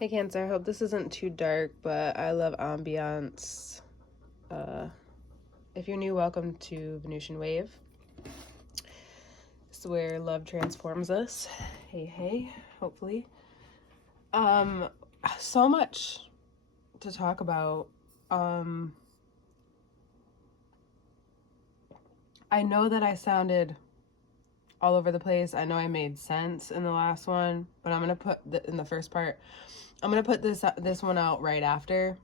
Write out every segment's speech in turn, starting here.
Hey Cancer, I hope this isn't too dark, but I love ambiance. If you're new, welcome to Venusian Wave. It's where love transforms us. Hey, hopefully. So much to talk about. I know that I sounded all over the place. I know I made sense in the last one, but I'm gonna put in the first part. I'm gonna put this one out right after,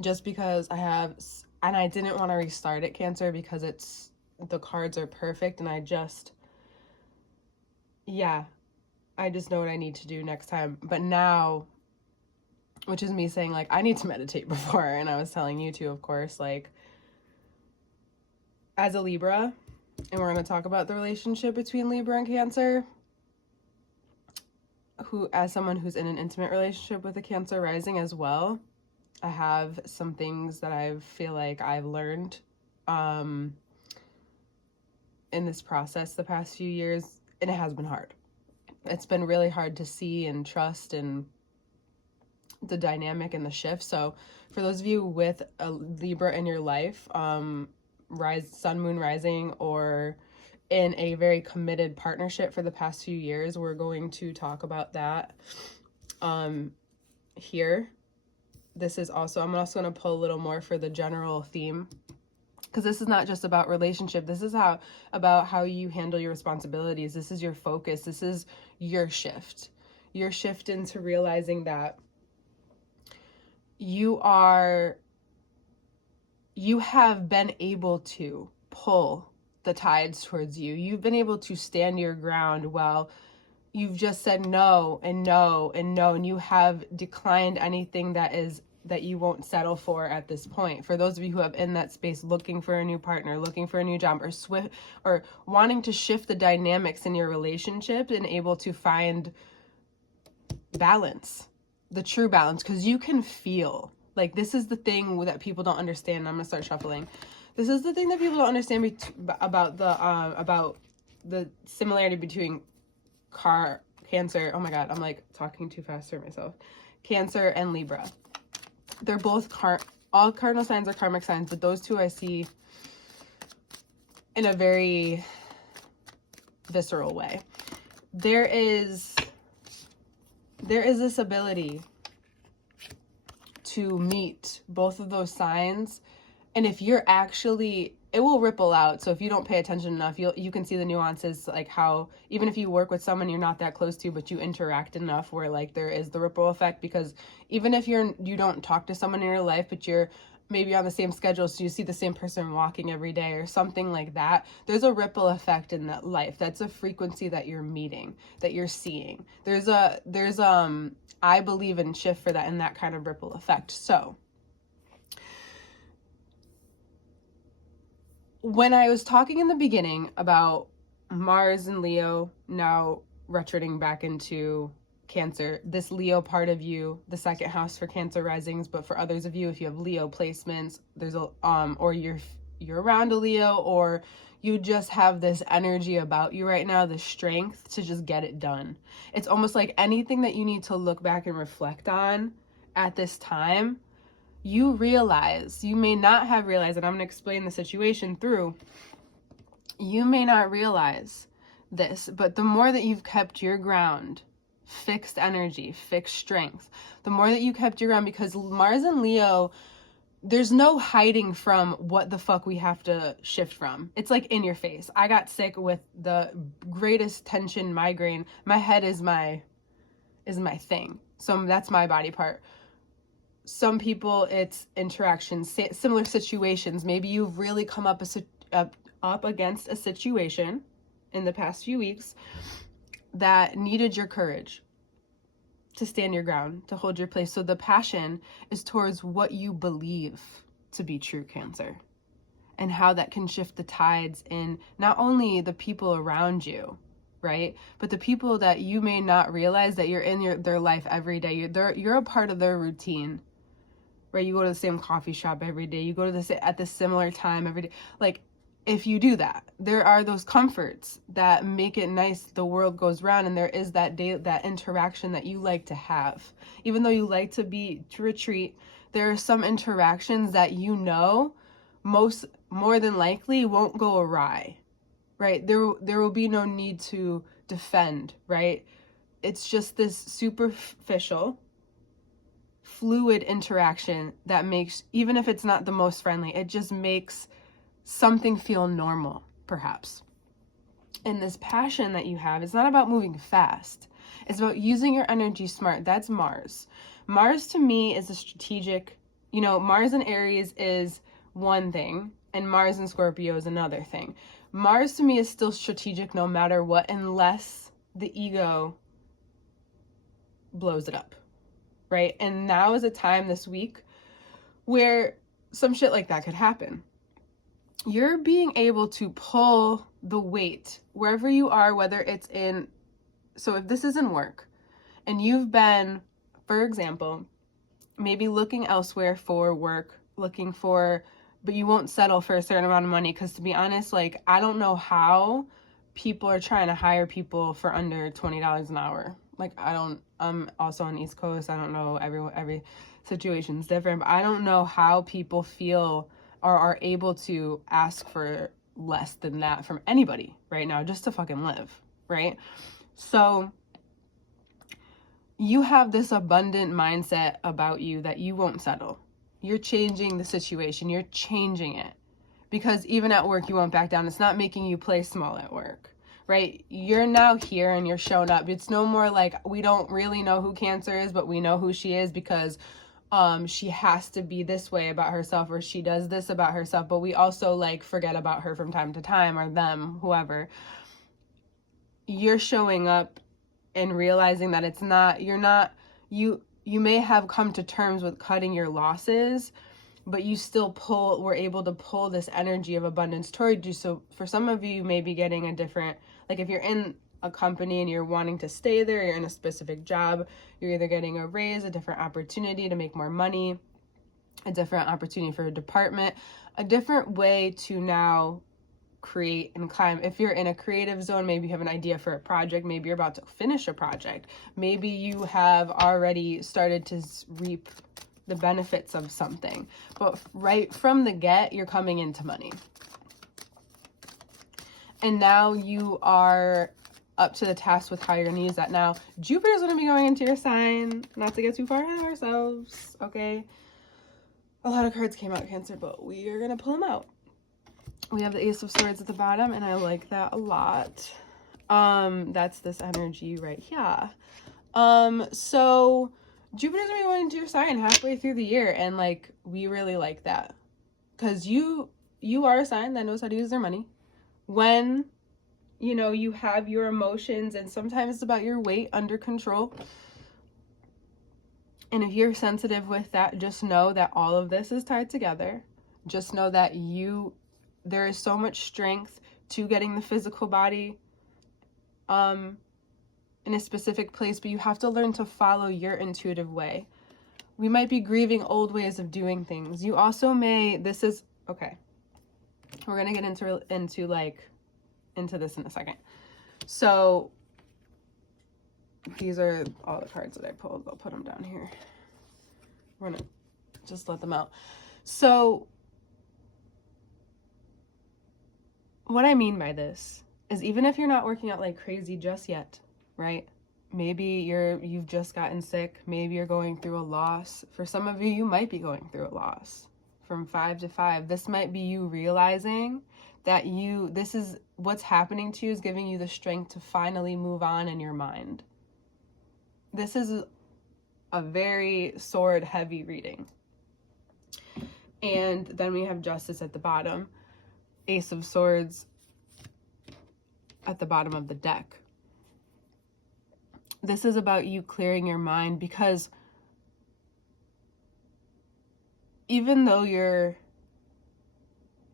just because I didn't want to restart it, Cancer, because the cards are perfect, and I just know what I need to do next time. But now, which is me saying, like, I need to meditate before, and I was telling you to, of course, like, as a Libra, and we're going to talk about the relationship between Libra and Cancer, as someone who's in an intimate relationship with a Cancer rising as well, I have some things that I feel like I've learned in this process the past few years, and it has been hard. It's been really hard to see and trust and the dynamic and the shift. So for those of you with a Libra in your life, sun, moon, rising, or in a very committed partnership for the past few years, we're going to talk about that here. I'm also going to pull a little more for the general theme, because this is not just about relationship. This is about how you handle your responsibilities. This is your focus. This is your shift into realizing that you have been able to pull the tides towards you. You've been able to stand your ground while you've just said no and no and no, and you have declined anything that you won't settle for at this point. For those of you who have in that space, looking for a new partner, looking for a new job, or wanting to shift the dynamics in your relationship and able to find balance, the true balance, because you can feel, like, this is the thing that people don't understand. I'm gonna start shuffling. This is the thing that people don't understand about the similarity between Cancer. Oh my God, I'm like talking too fast for myself. Cancer and Libra. They're both all cardinal signs are karmic signs, but those two I see in a very visceral way. There is this ability to meet both of those signs, and if you're actually, it will ripple out. So if you don't pay attention enough, you can see the nuances, like how even if you work with someone you're not that close to, but you interact enough where, like, there is the ripple effect. Because even if you don't talk to someone in your life, but you're maybe on the same schedule, so you see the same person walking every day or something like that, there's a ripple effect in that life. That's a frequency that you're meeting, that you're seeing. There's I believe in shift for that, and that kind of ripple effect. So when I was talking in the beginning about Mars and Leo now retrograding back into Cancer, this Leo part of you, the second house for Cancer risings, but for others of you, if you have Leo placements, there's or you're around a Leo, or you just have this energy about you right now, the strength to just get it done. It's almost like anything that you need to look back and reflect on at this time, you may not have realized, and I'm going to explain the situation through, you may not realize this, but the more that you've kept your ground, fixed energy, fixed strength, the more that you kept your ground, because Mars and Leo, there's no hiding from what the fuck we have to shift from. It's like in your face. I got sick with the greatest tension migraine. My head is my thing. So that's my body part. Some people, it's interactions, similar situations. Maybe you've really come up against a situation in the past few weeks that needed your courage to stand your ground, to hold your place. So the passion is towards what you believe to be true, Cancer, and how that can shift the tides in not only the people around you, right, but the people that you may not realize that you're in their life every day. You're a part of their routine, right? You go to the same coffee shop every day. You go to at the similar time every day. Like, if you do that. There are those comforts that make it nice. The world goes round, and there is that that interaction that you like to have. Even though you like to retreat, there are some interactions that more than likely won't go awry, right? There will be no need to defend, right? It's just this superficial, fluid interaction that makes, even if it's not the most friendly, it just makes something feel normal, perhaps. And this passion that you have, it's not about moving fast. It's about using your energy smart. That's Mars. Mars to me is a strategic, Mars in Aries is one thing, and Mars in Scorpio is another thing. Mars to me is still strategic no matter what, unless the ego blows it up, right? And now is a time this week where some shit like that could happen. You're being able to pull the weight wherever you are, whether it's so if this is in work and you've been, for example, maybe looking elsewhere for work, but you won't settle for a certain amount of money, because to be honest, like, I don't know how people are trying to hire people for under $20 an hour. Like, I'm also on the East Coast. I don't know, every situation's different, but I don't know how people feel or are able to ask for less than that from anybody right now just to fucking live, right? So you have this abundant mindset about you that you won't settle. You're changing the situation. You're changing it. Because even at work, you won't back down. It's not making you play small at work, right? You're now here and you're showing up. It's no more like, we don't really know who Cancer is, but we know who she is because she has to be this way about herself, or she does this about herself, but we also like forget about her from time to time, or them, whoever. You're showing up and realizing that it's not, you may have come to terms with cutting your losses, but you still were able to pull this energy of abundance toward you. So for some of you, you may be getting a different, like if you're in a company and you're wanting to stay there, you're in a specific job, you're either getting a raise, a different opportunity to make more money, a different opportunity for a department, a different way to now create and climb. If you're in a creative zone, maybe you have an idea for a project, maybe you're about to finish a project, maybe you have already started to reap the benefits of something, but right from the get, you're coming into money. And now you are up to the task with how you're going to use that. Now, Jupiter's going to be going into your sign, not to get too far ahead of ourselves, okay? A lot of cards came out, Cancer, but we are going to pull them out. We have the Ace of Swords at the bottom, and I like that a lot. That's this energy right here. So Jupiter's going to be going into your sign halfway through the year, and like, we really like that. Because you are a sign that knows how to use their money. When you have your emotions, and sometimes it's about your weight, under control. And if you're sensitive with that, just know that all of this is tied together. Just know that there is so much strength to getting the physical body in a specific place, but you have to learn to follow your intuitive way. We might be grieving old ways of doing things. You also may, okay. We're going to get into this in a second. So these are all the cards that I pulled. I'll put them down here. We're going to just let them out. So what I mean by this is, even if you're not working out like crazy just yet, right? Maybe you've just gotten sick. Maybe you're going through a loss. For some of you, you might be going through a loss. From 5 to 5, this might be you realizing that this is what's happening to you, is giving you the strength to finally move on in your mind. This is a very sword heavy reading. And then we have Justice at the bottom, Ace of Swords at the bottom of the deck. This is about you clearing your mind, because even though you're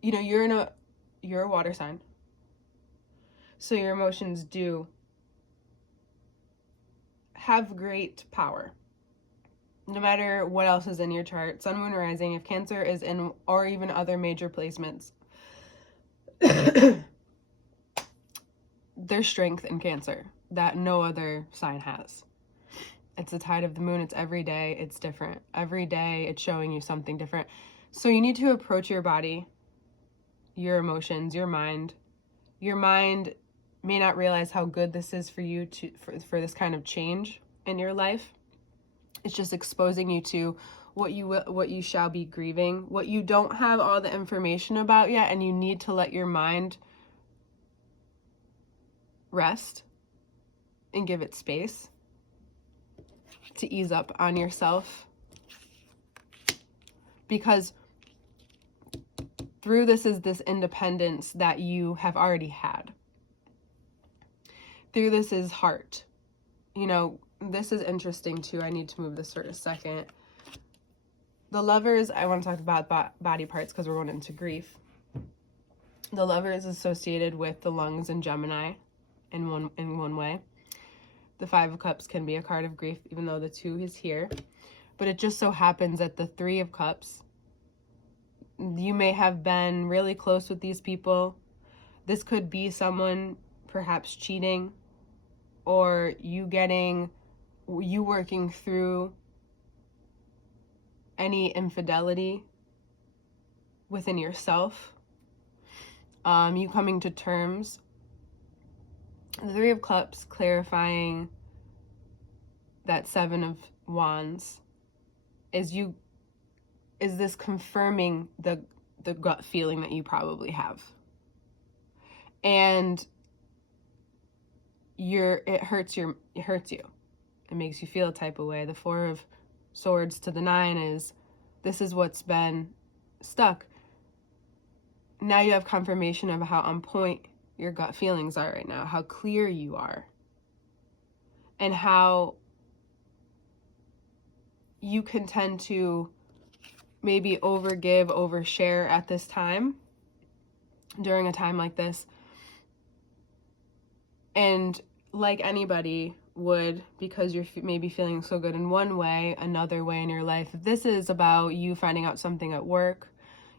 a water sign, so your emotions do have great power. No matter what else is in your chart, Sun, Moon, Rising, if Cancer is in, or even other major placements, There's strength in Cancer that no other sign has. It's the tide of the moon. It's every day. It's different. Every day it's showing you something different. So you need to approach your body, your emotions, your mind. Your mind may not realize how good this is for you for this kind of change in your life. It's just exposing you to what you shall be grieving, what you don't have all the information about yet, and you need to let your mind rest and give it space to ease up on yourself. Because through this is this independence that you have already had. Through this is heart. You know, this is interesting too. I need to move this for a second. The Lovers, I want to talk about body parts because we're going into grief. The Lover is associated with the lungs and Gemini in one way. The Five of Cups can be a card of grief, even though the Two is here. But it just so happens that the Three of Cups, you may have been really close with these people. This could be someone perhaps cheating, or you working through any infidelity within yourself. You coming to terms. The Three of Cups clarifying that Seven of Wands is this confirming the gut feeling that you probably have. And it hurts you. It makes you feel a type of way. The Four of Swords to the Nine is, this is what's been stuck. Now you have confirmation of how on point your gut feelings are right now, how clear you are, and how you can tend to maybe overshare at this time, during a time like this. And like anybody would, because you're maybe feeling so good in one way, another way in your life. If this is about you finding out something at work,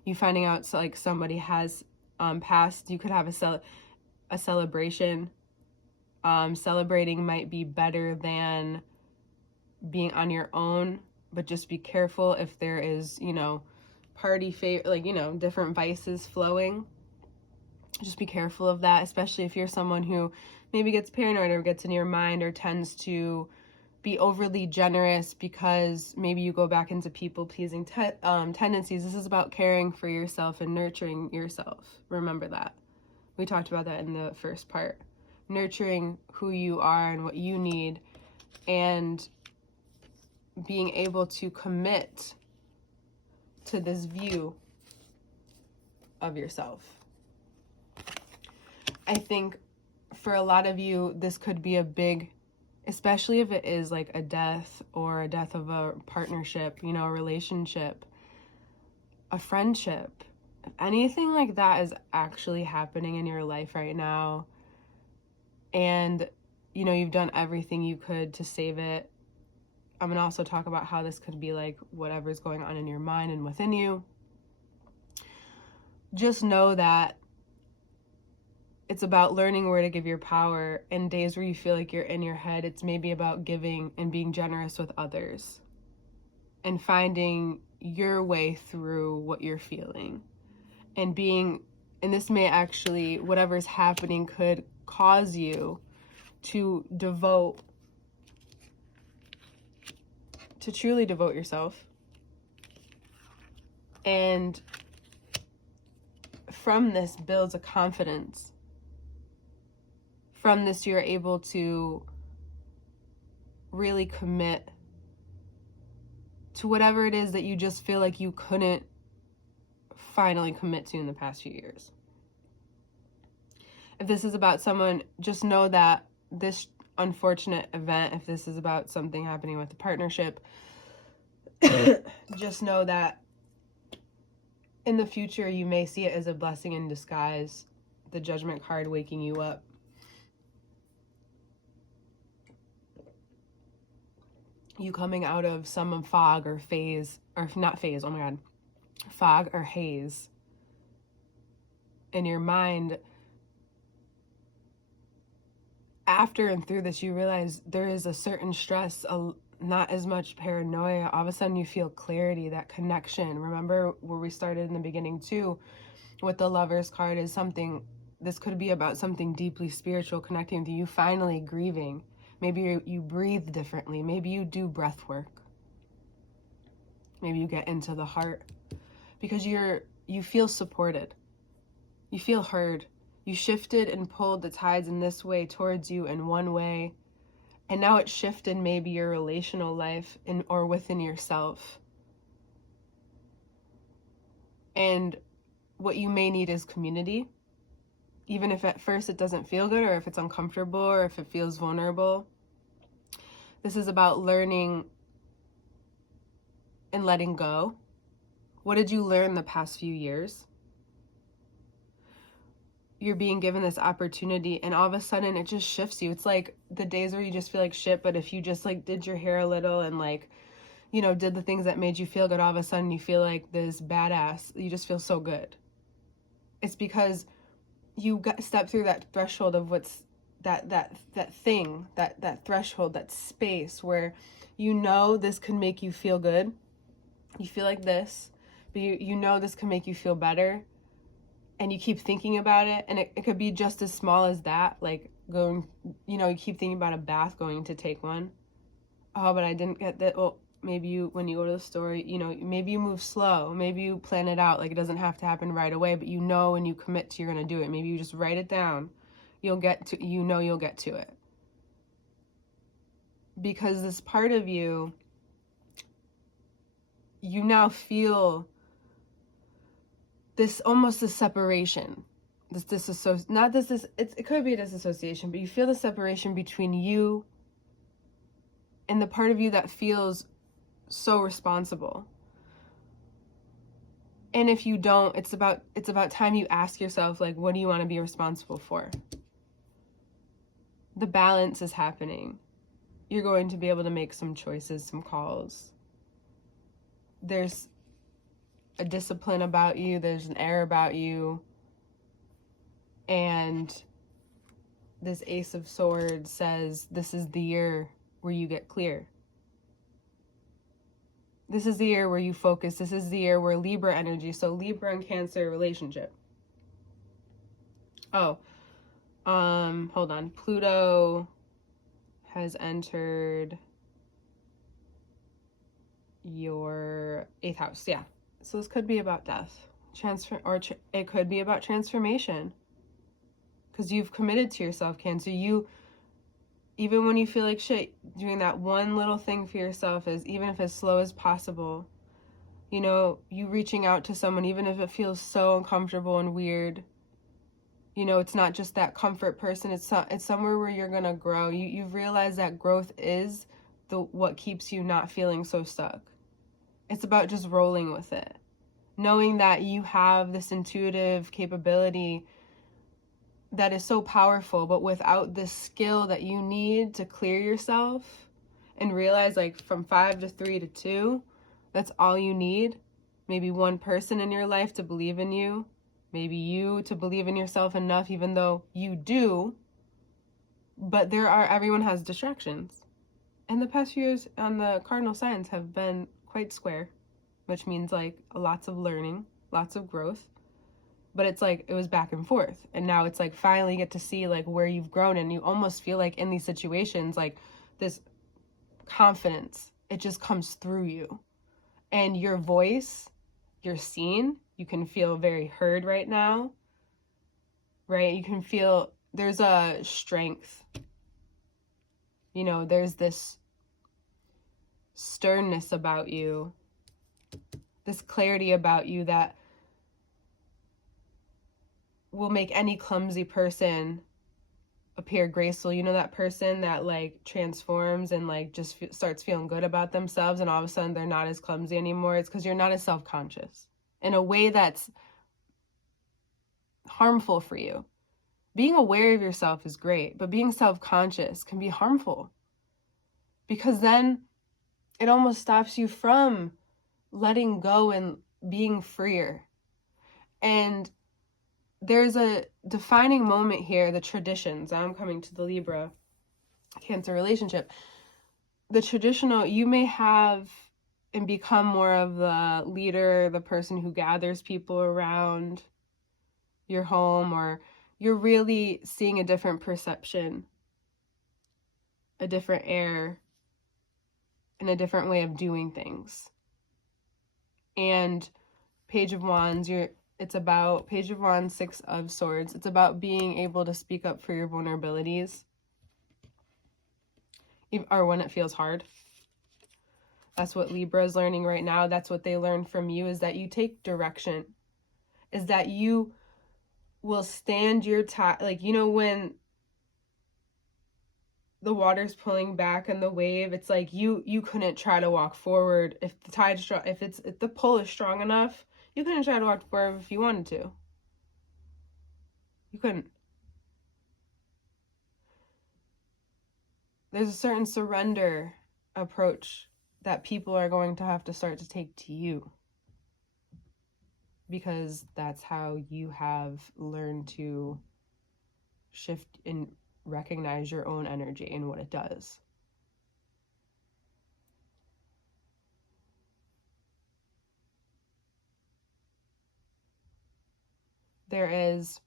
you finding out like somebody has passed, you could have a celebration. Celebrating might be better than being on your own, but just be careful if there is, different vices flowing. Just be careful of that, especially if you're someone who maybe gets paranoid or gets in your mind or tends to be overly generous because maybe you go back into people-pleasing tendencies. This is about caring for yourself and nurturing yourself. Remember that. We talked about that in the first part. Nurturing who you are and what you need, and being able to commit to this view of yourself. I think for a lot of you, this could be a big, especially if it is like a death or a death of a partnership, a relationship, a friendship. If anything like that is actually happening in your life right now, and, you've done everything you could to save it. I'm going to also talk about how this could be like whatever's going on in your mind and within you. Just know that it's about learning where to give your power. In days where you feel like you're in your head, it's maybe about giving and being generous with others and finding your way through what you're feeling. And this may actually, whatever's happening could cause you to truly devote yourself. And from this builds a confidence. From this, you're able to really commit to whatever it is that you just feel like you couldn't finally commit to in the past few years. If this is about someone, just know that this unfortunate event, if this is about something happening with a partnership, just know that in the future you may see it as a blessing in disguise. The Judgment card waking you up. You coming out of some fog or phase, or not phase, oh my God, fog or haze. in your mind, after and through this, you realize there is a certain stress, not as much paranoia. All of a sudden you feel clarity, that connection. Remember where we started in the beginning too, with the Lover's card is something, this could be about something deeply spiritual connecting with you finally grieving. Maybe you breathe differently. Maybe you do breath work. Maybe you get into the heart because you feel supported. You feel heard. You shifted and pulled the tides in this way towards you in one way. And now it shifted maybe your relational life or within yourself. And what you may need is community. Even if at first it doesn't feel good, or if it's uncomfortable, or if it feels vulnerable. This is about learning and letting go. What did you learn the past few years? You're being given this opportunity, and all of a sudden it just shifts you. It's like the days where you just feel like shit, but if you just like did your hair a little and like, you know, did the things that made you feel good, all of a sudden you feel like this badass. You just feel so good. It's because you got step through that threshold of what's that thing, that threshold, that space where you know this could make you feel good. You feel like this, but you know this can make you feel better. And you keep thinking about it, and it could be just as small as that, like going, you know, you keep thinking about a bath, going to take one. Oh, but I didn't get that. Well, maybe you, when you go to the store, you know, maybe you move slow, maybe you plan it out, like it doesn't have to happen right away, but you know when you commit to you're gonna do it. Maybe you just write it down. You'll get to, you know, you'll get to it. Because this part of you, you now feel this almost a separation, it could be a disassociation, but you feel the separation between you and the part of you that feels so responsible. And if you don't, it's about time you ask yourself, like, what do you want to be responsible for? The balance is happening. You're going to be able to make some choices, some calls. There's a discipline about you, there's an air about you, and this Ace of Swords says this is the year where you get clear. This is the year where you focus. This is the year where Libra energy, so Libra and Cancer relationship. Oh, hold on. Pluto has entered your 8th house. Yeah. So this could be about death, it could be about transformation, because you've committed to yourself, Cancer. You, even when you feel like shit, doing that one little thing for yourself, is even if as slow as possible, you know, you reaching out to someone, even if it feels so uncomfortable and weird. You know, it's not just that comfort person. It's somewhere where you're gonna grow. You've realized that growth is what keeps you not feeling so stuck. It's about just rolling with it. Knowing that you have this intuitive capability that is so powerful, but without the skill that you need to clear yourself and realize, like, from 5 to 3 to 2, that's all you need. Maybe one person in your life to believe in you. Maybe you to believe in yourself enough, even though you do. But everyone has distractions. And the past few years on the cardinal signs have been quite square, which means like lots of learning, lots of growth. But it's like, it was back and forth. And now it's like, finally you get to see like where you've grown, and you almost feel like in these situations, like this confidence, it just comes through you. And your voice, you're seen, you can feel very heard right now, right? You can feel there's a strength. You know, there's this sternness about you, this clarity about you that will make any clumsy person appear graceful. You know, that person that like transforms and like just starts feeling good about themselves, and all of a sudden they're not as clumsy anymore. It's because you're not as self-conscious in a way that's harmful for you. Being aware of yourself is great, but being self-conscious can be harmful, because then it almost stops you from letting go and being freer. And there's a defining moment here, the traditions. I'm coming to the Libra Cancer relationship. The traditional, you may have and become more of the leader, the person who gathers people around your home, or you're really seeing a different perception, a different air, and a different way of doing things. And Page of Wands, it's about Page of Wands, Six of Swords. It's about being able to speak up for your vulnerabilities, or when it feels hard. That's what Libra is learning right now. That's what they learn from you, is that you take direction, is that you will stand your tide. Like, you know, when the water's pulling back and the wave, it's like you couldn't try to walk forward if the tide's strong, if the pull is strong enough. You couldn't try to walk forward if you wanted to. You couldn't. There's a certain surrender approach that people are going to have to start to take to you, because that's how you have learned to shift and recognize your own energy and what it does. There is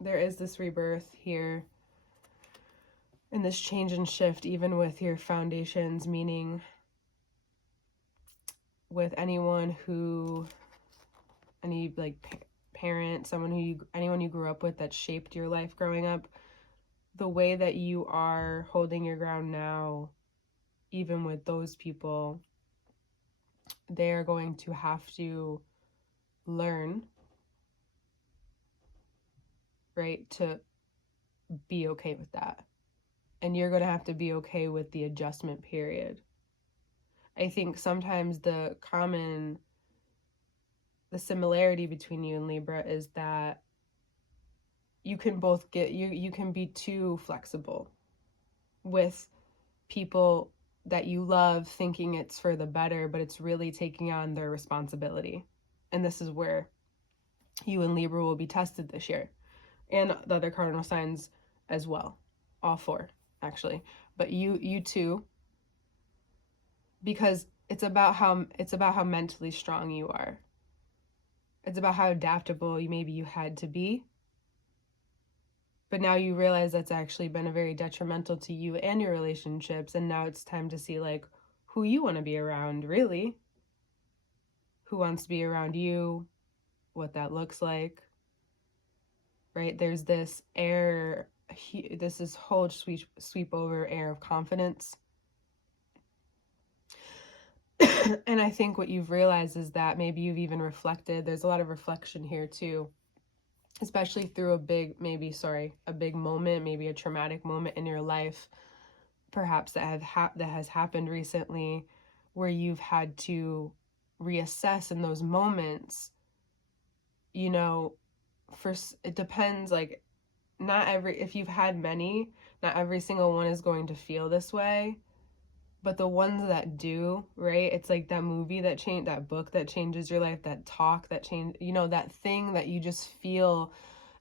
this rebirth here, and this change and shift, even with your foundations, meaning with anyone who, any like parent, anyone you grew up with that shaped your life growing up, the way that you are holding your ground now, even with those people, they are going to have to learn, right, to be okay with that. And you're going to have to be okay with the adjustment period. I think sometimes the similarity between you and Libra is that you can both you can be too flexible with people that you love, thinking it's for the better, but it's really taking on their responsibility. And this is where you and Libra will be tested this year, and the other cardinal signs as well, all four actually, but you too, because it's about how mentally strong you are. It's about how adaptable you had to be, but now you realize that's actually been a very detrimental to you and your relationships, and now it's time to see like who you want to be around, really. Who wants to be around you, what that looks like, right? There's this air, this is whole sweep over air of confidence. And I think what you've realized is that maybe you've even reflected. There's a lot of reflection here too, especially through a big moment, maybe a traumatic moment in your life, perhaps that has happened recently, where you've had to reassess in those moments. You know, it depends, like, if you've had many, not every single one is going to feel this way, but the ones that do, right? It's like that movie that book that changes your life, that talk that change, that thing that you just feel.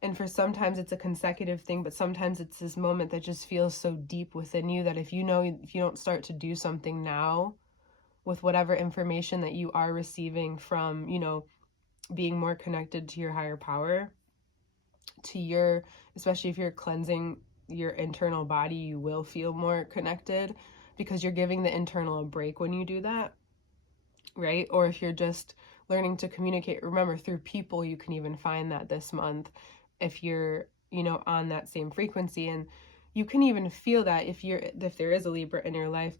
And for sometimes it's a consecutive thing, but sometimes it's this moment that just feels so deep within you that if you don't start to do something now with whatever information that you are receiving from, being more connected to your higher power, especially if you're cleansing your internal body, you will feel more connected, because you're giving the internal a break when you do that, right? Or if you're just learning to communicate, remember, through people, you can even find that this month, if you're, on that same frequency. And you can even feel that if there is a Libra in your life,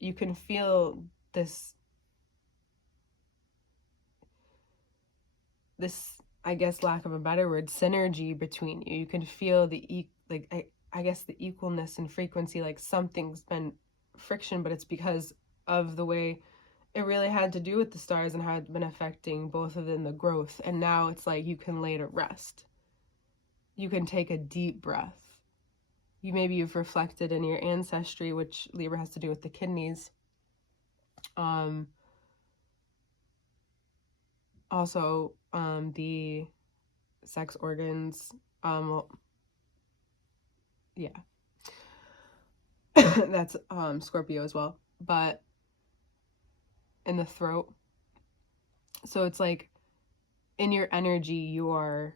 you can feel this, I guess, lack of a better word, synergy between you. You can feel the I guess the equalness and frequency, like something's been friction, but it's because of the way it really had to do with the stars and how it's been affecting both of them, the growth. And now it's like you can lay to rest. You can take a deep breath. You've reflected in your ancestry, which Libra has to do with the kidneys. Also, the sex organs, well, yeah, that's Scorpio as well, but in the throat. So it's like in your energy, you already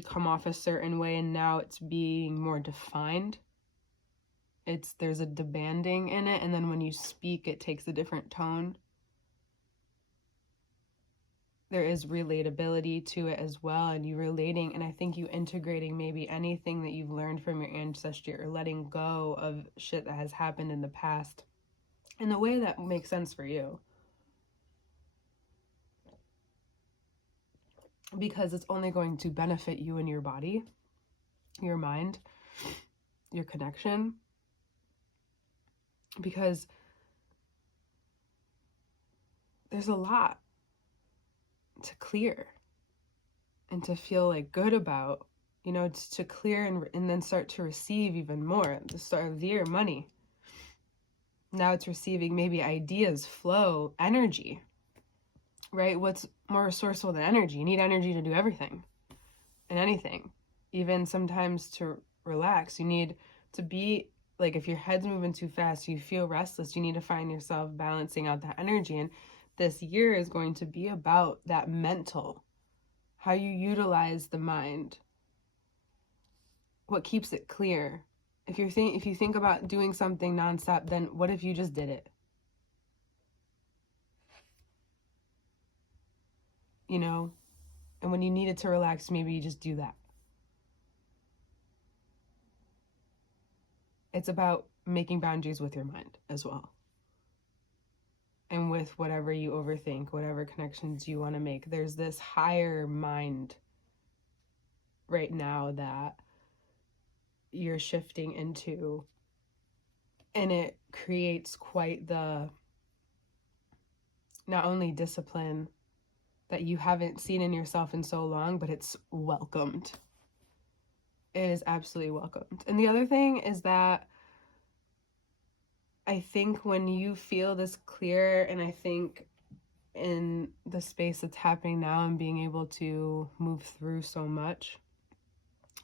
come off a certain way, and now it's being more defined. There's a demanding in it, and then when you speak, it takes a different tone. There is relatability to it as well, and you relating, and I think you integrating maybe anything that you've learned from your ancestry, or letting go of shit that has happened in the past in a way that makes sense for you. Because it's only going to benefit you and your body, your mind, your connection. Because there's a lot to clear and to feel like good about, you know, to clear and then start to receive even more. At the start of the year, money. Now it's receiving maybe ideas, flow, energy, right? What's more resourceful than energy? You need energy to do everything and anything, even sometimes to relax. You need to be like, if your head's moving too fast, you feel restless, you need to find yourself balancing out that energy. And this year is going to be about that mental, how you utilize the mind, what keeps it clear. If you think about doing something nonstop, then what if you just did it? You know, and when you needed to relax, maybe you just do that. It's about making boundaries with your mind as well. And with whatever you overthink, whatever connections you want to make. There's this higher mind right now that you're shifting into, and it creates quite the, not only discipline that you haven't seen in yourself in so long, but it's welcomed. It is absolutely welcomed. And the other thing is that I think when you feel this clear, and I think in the space that's happening now and being able to move through so much,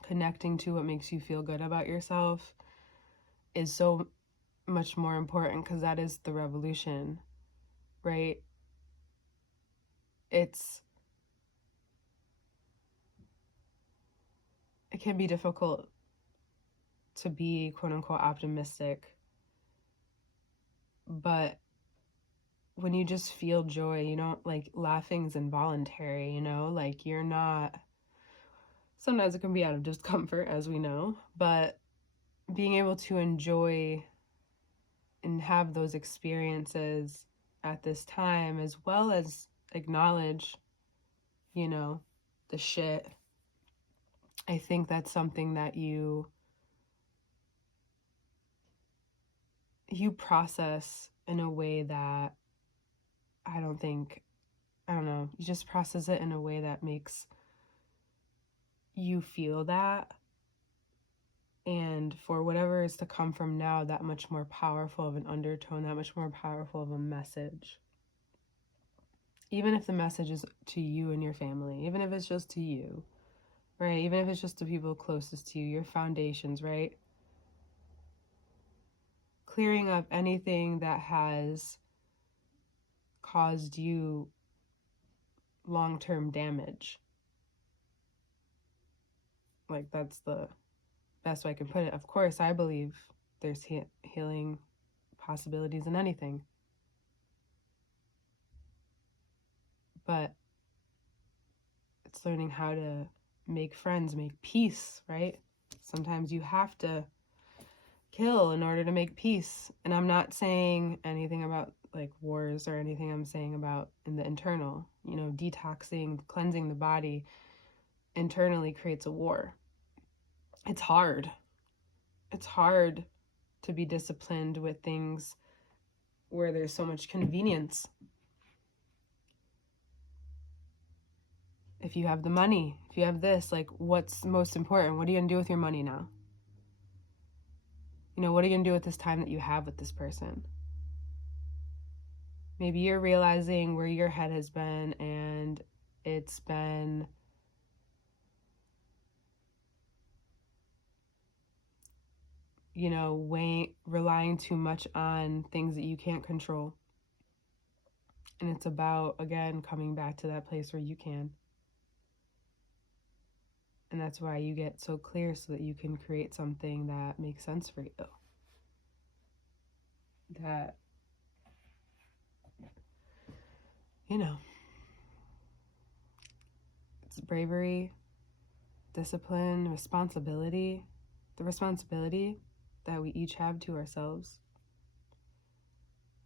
connecting to what makes you feel good about yourself is so much more important, because that is the revolution, right? It can be difficult to be quote unquote optimistic, but when you just feel joy, you don't, like, laughing's involuntary, you know, like, you're not, sometimes it can be out of discomfort, as we know, but being able to enjoy and have those experiences at this time, as well as acknowledge, you know, the shit. I think that's something that you process in a way that I don't know, you just process it in a way that makes you feel that, and for whatever is to come from now, that much more powerful of an undertone, that much more powerful of a message. Even if the message is to you and your family, even if it's just to you, right? Even if it's just the people closest to you, your foundations, right? Clearing up anything that has caused you long-term damage. Like, that's the best way I can put it. Of course, I believe there's healing possibilities in anything. But it's learning how to make friends, make peace, right? Sometimes you have to kill in order to make peace. And I'm not saying anything about, like, wars or anything. I'm saying about in the internal, you know, detoxing, cleansing the body internally creates a war. It's hard. It's hard to be disciplined with things where there's so much convenience. If you have the money, if you have this, like, what's most important? What are you going to do with your money now? You know, what are you going to do with this time that you have with this person? Maybe you're realizing where your head has been, and it's been relying too much on things that you can't control. And it's about, again, coming back to that place where you can. And that's why you get so clear, so that you can create something that makes sense for you. That, it's bravery, discipline, responsibility. The responsibility that we each have to ourselves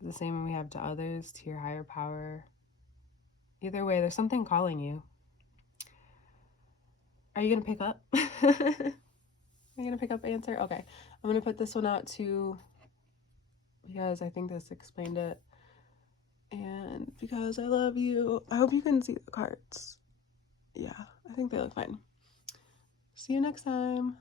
is the same one we have to others, to your higher power. Either way, there's something calling you. Are you going to pick up? Are you going to pick up answer? Okay. I'm going to put this one out too, because I think this explained it. And because I love you. I hope you can see the cards. Yeah, I think they look fine. See you next time.